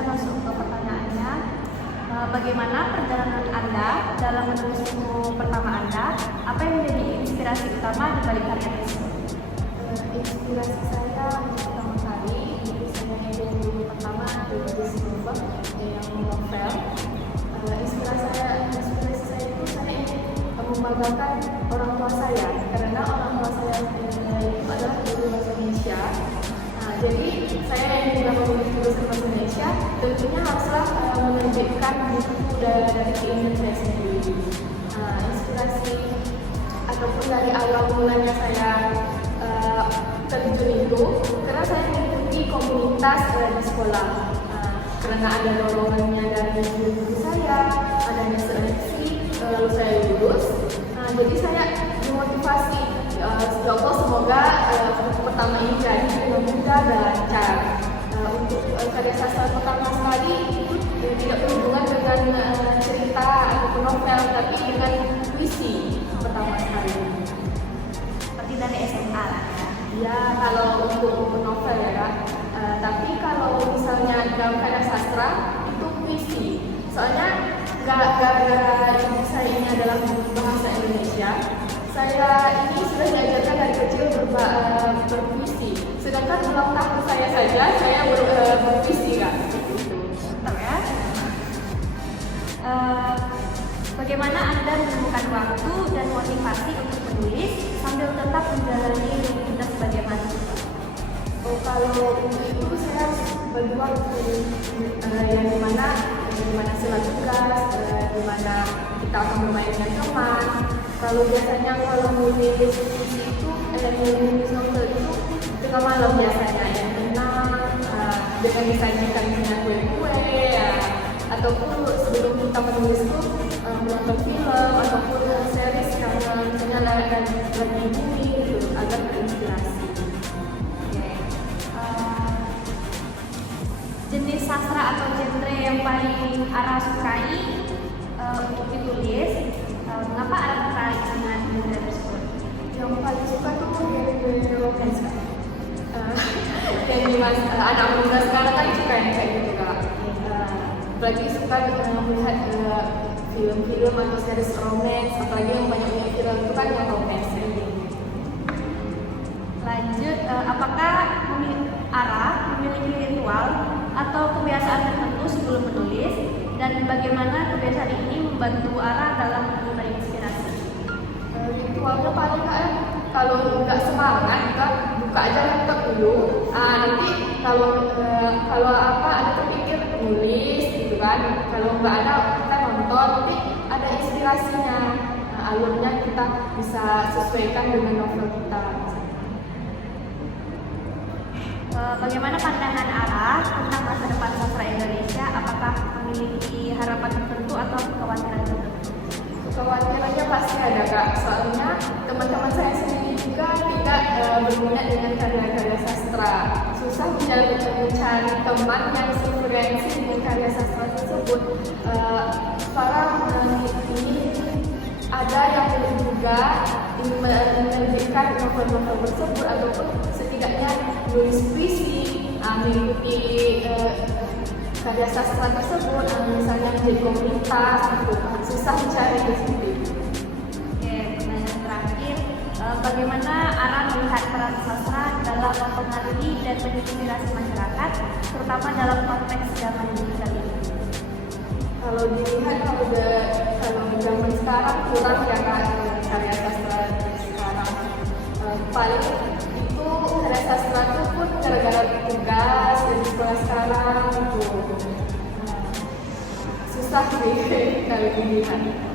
saya masuk ke pertanyaannya. Bagaimana perjalanan Anda dalam menulis buku pertama Anda? Apa yang menjadi inspirasi utama di balik karya tersebut? Inspirasi saya pertama kali itu saya yang buku pertama dari Silver yang novel. Inspirasi saya itu saya ingin membanggakan orang tua saya karena orang tua saya itu adalah guru bahasa Indonesia. Jadi saya yang juga menulis tulisan bahasa Indonesia tentunya haruslah menerbitkan buku dari keinginan saya sendiri. Inspirasi ataupun dari awal mulanya saya terjun itu karena saya mengikuti komunitas di sekolah. Karena ada dorongannya dari guru saya, adanya seleksi, lalu saya lulus. Jadi saya dimotivasi. Ya Allah, semoga buku pertama ini jadi dengan mudah dan lancar. Untuk karya sastra pertama sekali itu tidak berhubungan dengan cerita ataupun novel, tapi dengan puisi pertama sekali. Seperti dari SMA lah ya. Ya, kalau untuk buku novel ya Kak. Tapi kalau misalnya dalam karya sastra itu puisi. Soalnya gara-gara ibu saya ini adalah guru bahasa Indonesia, saya ini sudah diajarkan dari kecil berpuisi. Sedangkan ulang tahun saya saja saya berpuisi Kak. Mantap ya. Bagaimana Anda menemukan waktu dan motivasi untuk menulis sambil tetap menjalani rutinitas sebagai mahasiswa? Kalau itu saya bagi waktu yang dimana sela tugas, dimana kita akan bermain dengan teman. Kalau biasanya kalau menulis puisi itu, menulis novel itu tengah malam biasanya yang tenang, dengan disajikan dengan kue-kue, ataupun sebelum kita menulis itu menonton film ataupun series karena misalnya lagi bumi gitu agar terinspirasi. Jenis sastra atau genre yang paling Ara sukai untuk ditulis, mengapa Ara tertarik dengan genre tersebut? Yang paling suka tuh genre romance kan. Jadi anak muda sekarang kan suka yang kayak gitu Kak. Apalagi suka melihat film-film atau series romance, apalagi yang banyak film itu kan yang romance. Lanjut, apakah Ara memiliki ritual atau kebiasaan tertentu sebelum menulis, dan bagaimana kebiasaan ini membantu Ara dalam mencari inspirasi? Ritualnya paling kalau nggak semangat kita buka aja laptop dulu. Nanti kalau ada terpikir nulis gitu kan. Kalau nggak ada kita nonton, nanti ada inspirasinya. Alurnya kita bisa sesuaikan dengan novel kita. Bagaimana pandangan Ara tentang masa depan sastra Indonesia? Apakah memiliki harapan tertentu atau kekhawatiran tertentu? Kekhawatirannya pasti ada Kak, soalnya teman-teman saya sendiri juga tidak berminat dengan karya-karya sastra. Susah mencari teman yang sefrekuensi dengan karya sastra tersebut. Para ini ada yang juga menerbitkan novel-novel tersebut ataupun setidaknya menulis puisi, mengikuti karya sastra tersebut, misalnya menjadi komunitas, gitu. Susah mencari di sini. Oke, pertanyaan terakhir, bagaimana Ara melihat peran sastra dalam mempengaruhi dan menginspirasi masyarakat, terutama dalam konteks zaman digital ini? Kalau dilihat kalau zaman sekarang kurang ya Kak, karya sastra sekarang. Paling itu karya sastra itu pun gara-gara tugas dari sekolah sekarang gitu. Susah sih kalau dilihat.